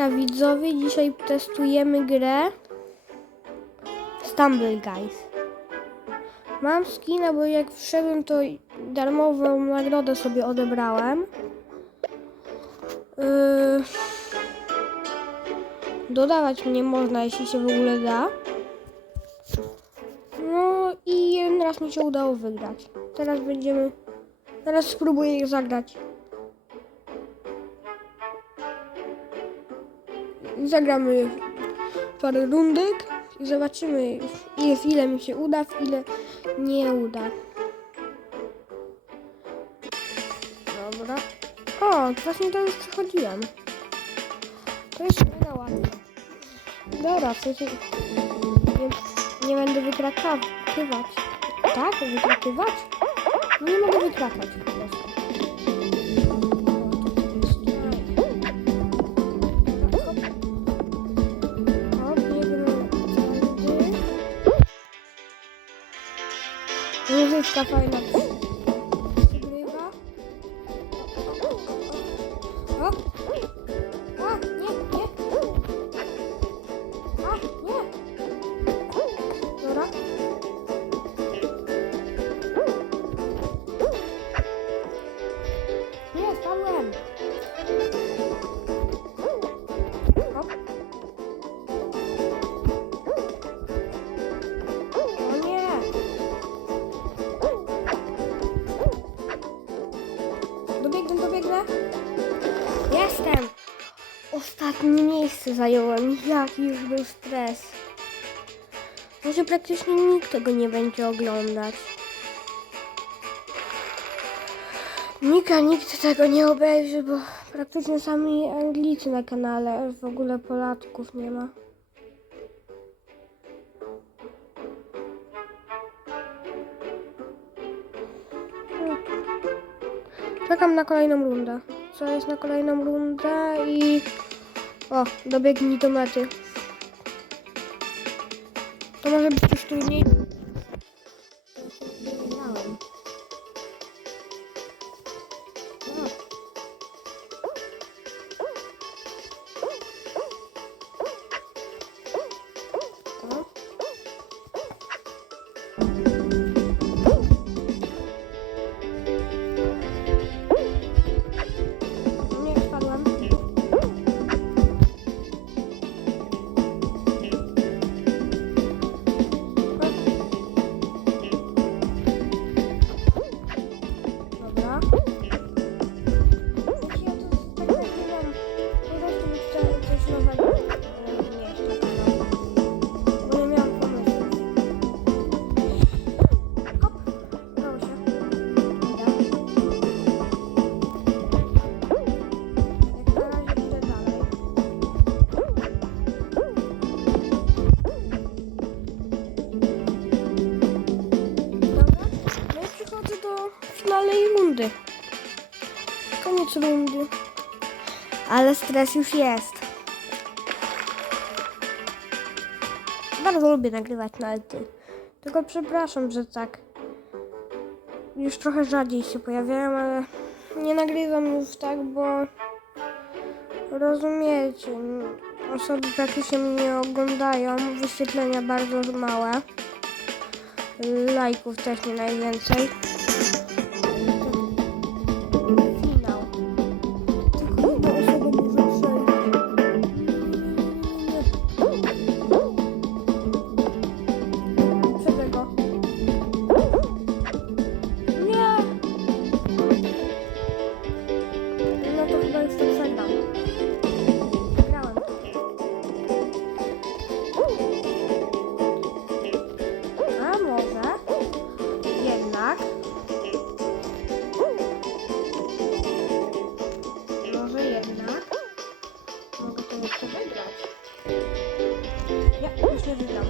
Widzowie, dzisiaj testujemy grę Stumble Guys. Mam skina, bo jak wszedłem, to darmową nagrodę sobie odebrałem. Yy... Dodawać mnie można, jeśli się w ogóle da. No i jeden raz mi się udało wygrać. Teraz będziemy... Teraz spróbuję ich zagrać. Zagramy parę rundek i zobaczymy ile, w ile mi się uda, w ile nie uda. Dobra. O, właśnie to już przechodziłem. To jest mega ładne. Dobra, w nie, nie będę wykratywać. Tak? Wykratywać? Nie mogę wykrakać po prostu. kafayla. Ostatnie miejsce zająłem. Jaki już był stres. Może praktycznie nikt tego nie będzie oglądać. Nika nikt tego nie obejrzy, bo praktycznie sami Anglicy na kanale. W ogóle Polaków nie ma. Czekam na kolejną rundę. Co jest na kolejną rundę i... O, dobiegnij do mety. To może być już trudniej. Rundy. Koniec rundy. Ale stres już jest. Bardzo lubię nagrywać na ty. Tylko przepraszam, że tak. Już trochę rzadziej się pojawiają, ale nie nagrywam już tak, bo rozumiecie. Osoby praktycznie mnie oglądają, wyświetlenia bardzo małe. Lajków też nie najwięcej. To wygrać. Nie, już nie wygram.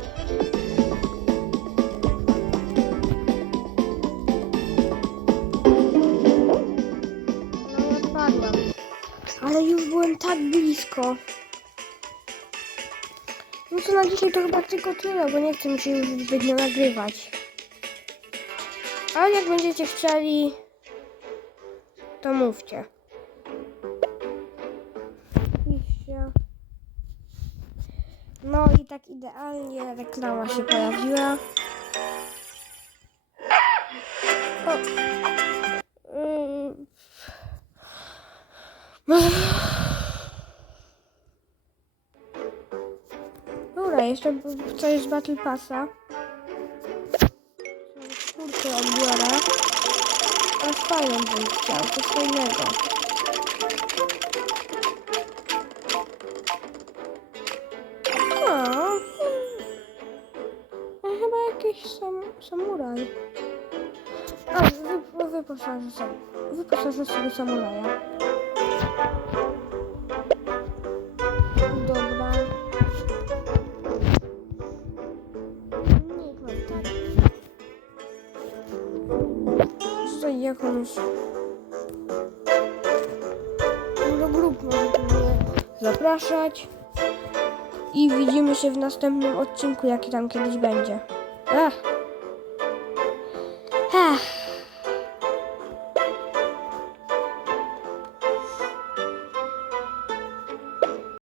No nie odpadłem. Ale już byłem tak blisko. No to na dzisiaj to chyba tylko tyle, bo nie chcę mi się już zbytnio nagrywać. Ale jak będziecie chcieli, to mówcie. No i tak idealnie reklama się pojawiła. O. Ym. Dobra, jeszcze coś z Battle Passa. Kurczę, odbiorę. Ale fajną bym chciał, coś fajnego. Samuraj. A, wy, wyposażę sobie, wyposażę sobie samuraja. Dobra. Niech mam tak. Tutaj jakąś... Do grup mnie zapraszać. I widzimy się w następnym odcinku, jaki tam kiedyś będzie. Ach.